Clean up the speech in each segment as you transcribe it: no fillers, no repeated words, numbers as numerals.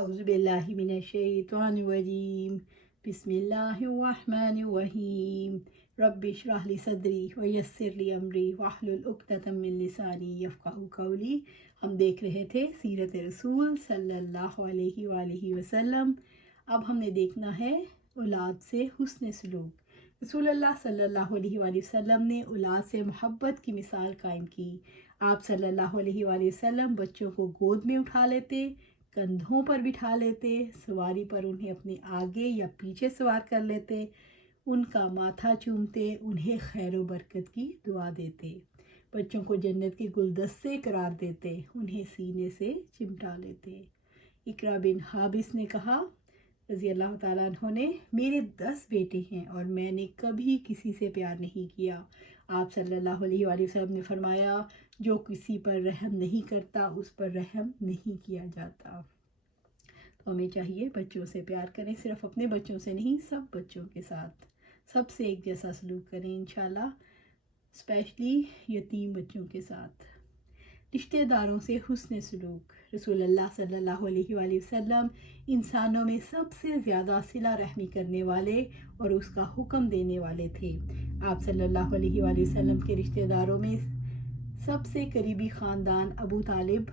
اعوذ باللہ من الشیطان الرجیم بسم اللہ الرحمن الرحیم رب اشرح لی صدری ویسر لی امری واحلل عقدۃ من لسانی یفقہوا قولی۔ ہم دیکھ رہے تھے سیرت رسول صلی اللہ علیہ وآلہ وسلم۔ اب ہم نے دیکھنا ہے اولاد سے حسن سلوک۔ رسول اللہ صلی اللہ علیہ وآلہ وسلم نے اولاد سے محبت کی مثال قائم کی۔ آپ صلی اللہ علیہ وآلہ وسلم بچوں کو گود میں اٹھا لیتے، کندھوں پر بٹھا لیتے، سواری پر انہیں اپنے آگے یا پیچھے سوار کر لیتے، ان کا ماتھا چومتے، انہیں خیر و برکت کی دعا دیتے، بچوں کو جنت کے گلدستے قرار دیتے، انہیں سینے سے چمٹا لیتے۔ اقرا بن حابس نے کہا رضی اللہ تعالیٰ عنہ نے، میرے 10 بیٹے ہیں اور میں نے کبھی کسی سے پیار نہیں کیا۔ آپ صلی اللہ علیہ وآلہ وسلم نے فرمایا، جو کسی پر رحم نہیں کرتا اس پر رحم نہیں کیا جاتا۔ تو ہمیں چاہیے بچوں سے پیار کریں، صرف اپنے بچوں سے نہیں، سب بچوں کے ساتھ سب سے ایک جیسا سلوک کریں انشاءاللہ، اسپیشلی یتیم بچوں کے ساتھ۔ رشتہ داروں سے حسن سلوک۔ رسول اللہ صلی اللہ علیہ وآلہ وسلم انسانوں میں سب سے زیادہ صلہ رحمی کرنے والے اور اس کا حکم دینے والے تھے۔ آپ صلی اللہ علیہ وآلہ وسلم کے رشتہ داروں میں سب سے قریبی خاندان ابو طالب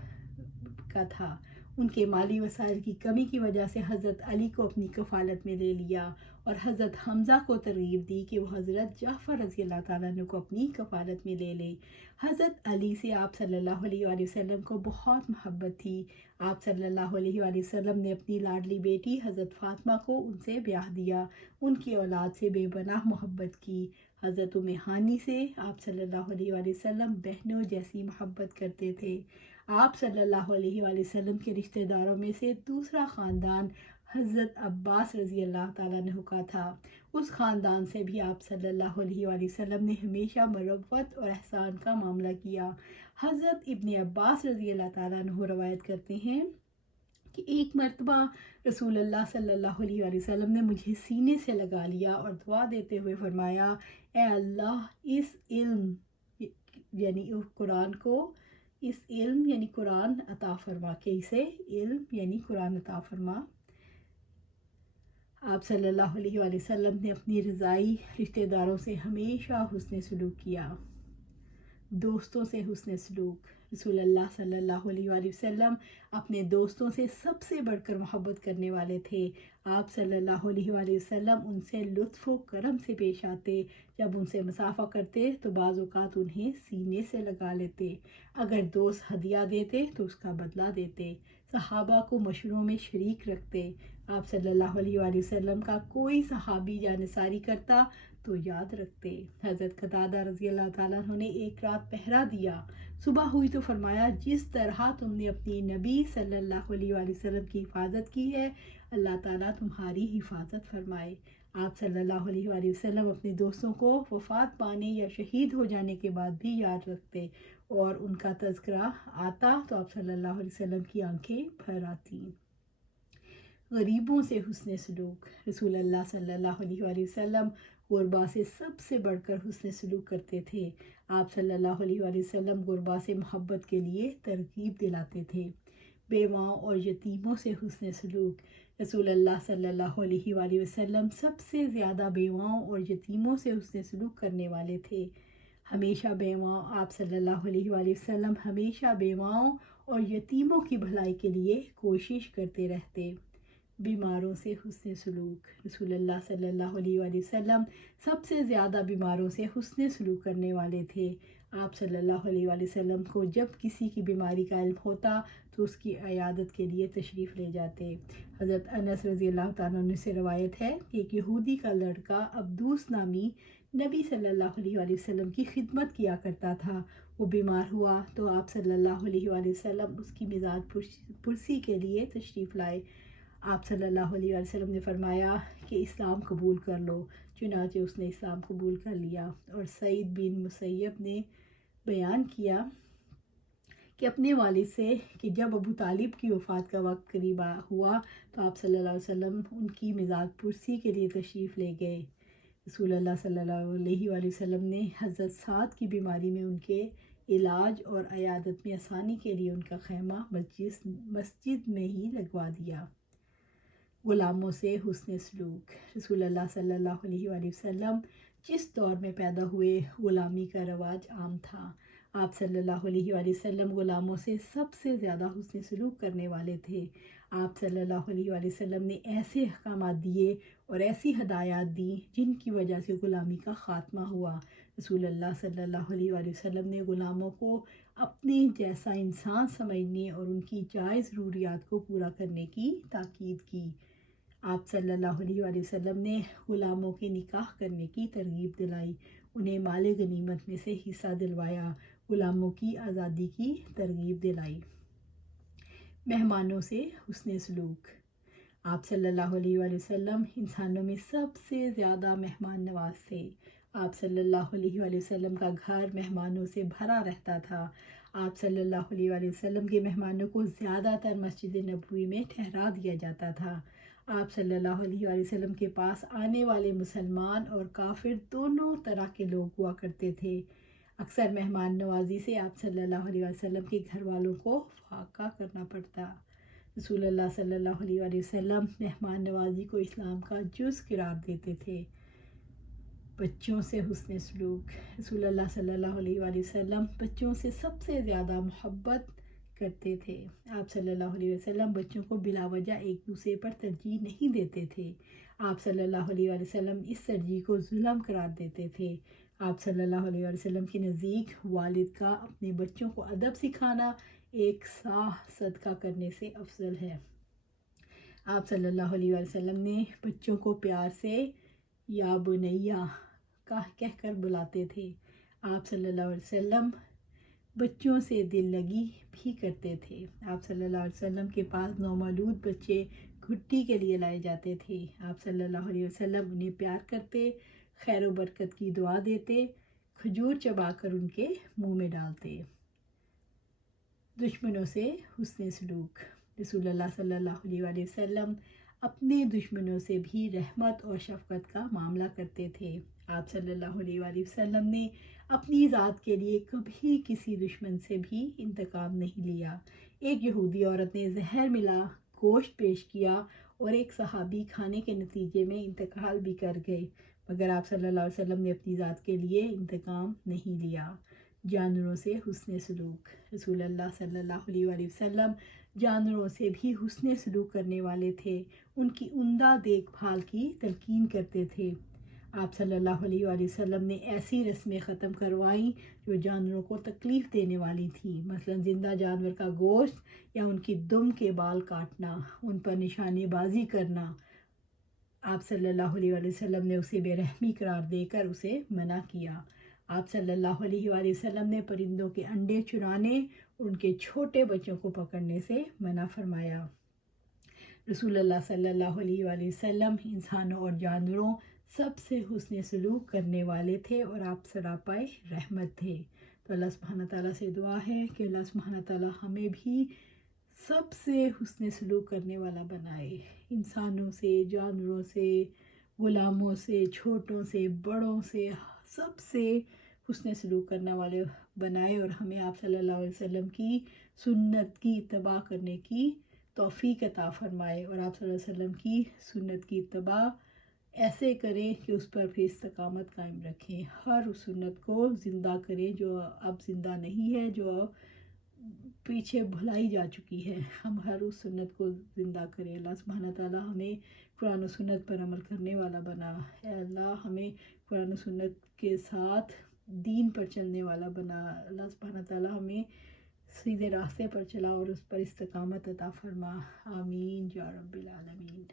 کا تھا۔ ان کے مالی وسائل کی کمی کی وجہ سے حضرت علی کو اپنی کفالت میں لے لیا اور حضرت حمزہ کو ترغیب دی کہ وہ حضرت جعفر رضی اللہ تعالیٰ عنہ کو اپنی کفالت میں لے لیں۔ حضرت علی سے آپ صلی اللہ علیہ وآلہ وسلم کو بہت محبت تھی۔ آپ صلی اللہ علیہ وآلہ وسلم نے اپنی لاڈلی بیٹی حضرت فاطمہ کو ان سے بیاہ دیا، ان کی اولاد سے بے پناہ محبت کی۔ حضرت ام ہانی سے آپ صلی اللہ علیہ وآلہ وسلم بہنوں جیسی محبت کرتے تھے۔ آپ صلی اللہ علیہ وآلہ وسلم کے رشتہ داروں میں سے دوسرا خاندان حضرت عباس رضی اللہ تعالیٰ عنہ کا تھا۔ اس خاندان سے بھی آپ صلی اللہ علیہ وآلہ وسلم نے ہمیشہ مروت اور احسان کا معاملہ کیا۔ حضرت ابن عباس رضی اللہ تعالیٰ عنہ روایت کرتے ہیں کہ ایک مرتبہ رسول اللہ صلی اللہ علیہ وآلہ وسلم نے مجھے سینے سے لگا لیا اور دعا دیتے ہوئے فرمایا، اے اللہ اس علم یعنی قرآن کو، اس علم یعنی قرآن عطا فرما، کہ اسے علم یعنی قرآن عطا فرما۔ آپ صلی اللہ علیہ وآلہ وسلم نے اپنی رضائی رشتہ داروں سے ہمیشہ حسن سلوک کیا۔ دوستوں سے حسن سلوک۔ رسول اللہ صلی اللہ علیہ وآلہ وسلم اپنے دوستوں سے سب سے بڑھ کر محبت کرنے والے تھے۔ آپ صلی اللہ علیہ وآلہ وسلم ان سے لطف و کرم سے پیش آتے۔ جب ان سے مصافحہ کرتے تو بعض اوقات انہیں سینے سے لگا لیتے۔ اگر دوست ہدیہ دیتے تو اس کا بدلہ دیتے۔ صحابہ کو مشوروں میں شریک رکھتے۔ آپ صلی اللہ علیہ وآلہ وسلم کا کوئی صحابی جانثاری کرتا تو یاد رکھتے۔ حضرت قتادہ رضی اللہ تعالیٰ عنہ نے ایک رات پہرا دیا، صبح ہوئی تو فرمایا، جس طرح تم نے اپنی نبی صلی اللہ علیہ وآلہ وسلم کی حفاظت کی ہے، اللہ تعالیٰ تمہاری حفاظت فرمائے۔ آپ صلی اللہ علیہ وآلہ وسلم اپنے دوستوں کو وفات پانے یا شہید ہو جانے کے بعد بھی یاد رکھتے اور ان کا تذکرہ آتا تو آپ صلی اللہ علیہ وسلم کی آنکھیں بھر آتی۔ غریبوں سے حسن سلوک۔ رسول اللہ صلی اللہ علیہ وآلہ وسلم غربا سے سب سے بڑھ کر حسن سلوک کرتے تھے۔ آپ صلی اللہ علیہ وآلہ وسلم غربا سے محبت کے لیے ترغیب دلاتے تھے۔ بیواؤں اور یتیموں سے حسن سلوک۔ رسول اللہ صلی اللہ علیہ وآلہ وسلم سب سے زیادہ بیواؤں اور یتیموں سے حسن سلوک کرنے والے تھے۔ ہمیشہ بیواؤں آپ صلی اللہ علیہ وآلہ وسلم ہمیشہ بیواؤں اور یتیموں کی بھلائی کے لیے کوشش کرتے رہتے۔ بیماروں سے حسن سلوک۔ رسول اللہ صلی اللہ علیہ وآلہ وسلم سب سے زیادہ بیماروں سے حسن سلوک کرنے والے تھے۔ آپ صلی اللہ علیہ وآلہ وسلم کو جب کسی کی بیماری کا علم ہوتا تو اس کی عیادت کے لیے تشریف لے جاتے۔ حضرت انس رضی اللہ تعالیٰ عنہ سے روایت ہے کہ ایک یہودی کا لڑکا عبدوس نامی نبی صلی اللہ علیہ وآلہ وسلم کی خدمت کیا کرتا تھا۔ وہ بیمار ہوا تو آپ صلی اللہ علیہ وآلہ وسلم اس کی مزاج پرسی کے لیے تشریف لائے۔ آپ صلی اللہ علیہ وآلہ وسلم نے فرمایا کہ اسلام قبول کر لو، چنانچہ اس نے اسلام قبول کر لیا۔ اور سعید بن مسیب نے بیان کیا کہ اپنے والد سے کہ جب ابو طالب کی وفات کا وقت قریب ہوا تو آپ صلی اللہ علیہ وسلم ان کی مزاج پرسی کے لیے تشریف لے گئے۔ رسول اللہ صلی اللہ علیہ وآلہ وسلم نے حضرت سعد کی بیماری میں ان کے علاج اور عیادت میں آسانی کے لیے ان کا خیمہ مسجد میں ہی لگوا دیا۔ غلاموں سے حسن سلوک۔ رسول اللہ صلی اللہ علیہ وآلہ وسلم جس دور میں پیدا ہوئے غلامی کا رواج عام تھا۔ آپ صلی اللہ علیہ وآلہ وسلم غلاموں سے سب سے زیادہ حسن سلوک کرنے والے تھے۔ آپ صلی اللہ علیہ وآلہ وسلم نے ایسے احکامات دیے اور ایسی ہدایات دیں جن کی وجہ سے غلامی کا خاتمہ ہوا۔ رسول اللہ صلی اللہ علیہ وآلہ وسلم نے غلاموں کو اپنے جیسا انسان سمجھنے اور ان کی جائز ضروریات کو پورا کرنے کی تاکید کی۔ آپ صلی اللہ علیہ وآلہ وسلم نے غلاموں کے نکاح کرنے کی ترغیب دلائی، انہیں مال غنیمت میں سے حصہ دلوایا، غلاموں کی آزادی کی ترغیب دلائی۔ مہمانوں سے حسن سلوک۔ آپ صلی اللہ علیہ وآلہ وسلم انسانوں میں سب سے زیادہ مہمان نواز تھے۔ آپ صلی اللہ علیہ وآلہ وسلم کا گھر مہمانوں سے بھرا رہتا تھا۔ آپ صلی اللہ علیہ وآلہ وسلم کے مہمانوں کو زیادہ تر مسجد نبوی میں ٹھہرا دیا جاتا تھا۔ آپ صلی اللہ علیہ وآلہ وسلم کے پاس آنے والے مسلمان اور کافر دونوں طرح کے لوگ ہوا کرتے تھے۔ اکثر مہمان نوازی سے آپ صلی اللہ علیہ وسلم کے گھر والوں کو فاقہ کرنا پڑتا۔ رسول اللہ صلی اللہ علیہ وآلہ وسلم مہمان نوازی کو اسلام کا جز قرار دیتے تھے۔ بچوں سے حسن سلوک۔ رسول اللہ صلی اللہ علیہ وآلہ وسلم بچوں سے سب سے زیادہ محبت کرتے تھے۔ آپ صلی اللہ علیہ وسلم بچوں کو بلا وجہ ایک دوسرے پر ترجیح نہیں دیتے تھے۔ آپ صلی اللہ علیہ وآلہ وسلم اس ترجیح کو ظلم قرار دیتے تھے۔ آپ صلی اللہ علیہ وآلہ وسلم کے نزدیک والد کا اپنے بچوں کو ادب سکھانا ایک صدقہ کرنے سے افضل ہے۔ آپ صلی اللہ علیہ وآلہ وسلم نے بچوں کو پیار سے یا بنیا کہہ کر بلاتے تھے۔ آپ صلی اللہ علیہ وسلم بچوں سے دل لگی بھی کرتے تھے۔ آپ صلی اللہ علیہ وسلم کے پاس نومولود بچے گھٹی کے لیے لائے جاتے تھے۔ آپ صلی اللہ علیہ وسلم انہیں پیار کرتے، خیر و برکت کی دعا دیتے، کھجور چبا کر ان کے منہ میں ڈالتے۔ دشمنوں سے حسن سلوک۔ رسول اللہ صلی اللہ علیہ وآلہ وسلم اپنے دشمنوں سے بھی رحمت اور شفقت کا معاملہ کرتے تھے۔ آپ صلی اللہ علیہ وآلہ وسلم نے اپنی ذات کے لیے کبھی کسی دشمن سے بھی انتقام نہیں لیا۔ ایک یہودی عورت نے زہر ملا گوشت پیش کیا اور ایک صحابی کھانے کے نتیجے میں انتقال بھی کر گئے، مگر آپ صلی اللہ علیہ وسلم نے اپنی ذات کے لیے انتقام نہیں لیا۔ جانوروں سے حسن سلوک۔ رسول اللہ صلی اللہ علیہ وآلہ وسلم جانوروں سے بھی حسن سلوک کرنے والے تھے، ان کی عمدہ دیکھ بھال کی تلقین کرتے تھے۔ آپ صلی اللہ علیہ وآلہ وسلم نے ایسی رسمیں ختم کروائیں جو جانوروں کو تکلیف دینے والی تھیں، مثلا زندہ جانور کا گوشت یا ان کی دم کے بال کاٹنا، ان پر نشانے بازی کرنا۔ آپ صلی اللہ علیہ وآلہ وسلم نے اسے بے رحمی قرار دے کر اسے منع کیا۔ آپ صلی اللہ علیہ وآلہ وسلم نے پرندوں کے انڈے چرانے اور ان کے چھوٹے بچوں کو پکڑنے سے منع فرمایا۔ رسول اللہ صلی اللہ علیہ وآلہ وسلم انسانوں اور جانوروں سب سے حسن سلوک کرنے والے تھے اور آپ سراپائے رحمت تھے۔ تو اللہ سبحانہ تعالیٰ سے دعا ہے کہ اللہ سبحانہ تعالیٰ ہمیں بھی سب سے حسن سلوک کرنے والا بنائے، انسانوں سے، جانوروں سے، غلاموں سے، چھوٹوں سے، بڑوں سے، سب سے حسن سلوک کرنے والے بنائے، اور ہمیں آپ صلی اللہ علیہ وسلم کی سنت کی اتباع کرنے کی توفیق عطا فرمائے، اور آپ صلی اللہ علیہ وسلم کی سنت کی اتباع ایسے کریں کہ اس پر پھر استقامت قائم رکھیں، ہر اس سنت کو زندہ کریں جو اب زندہ نہیں ہے، جو پیچھے بھلائی جا چکی ہے، ہم ہر اس سنت کو زندہ کریں۔ اللہ سبحانہ تعالیٰ ہمیں قرآن و سنت پر عمل کرنے والا بنا۔ اے اللہ ہمیں قرآن و سنت کے ساتھ دین پر چلنے والا بنا۔ اللہ سبحانہ تعالیٰ ہمیں سیدھے راستے پر چلا اور اس پر استقامت عطا فرما۔ آمین یا رب العالمین۔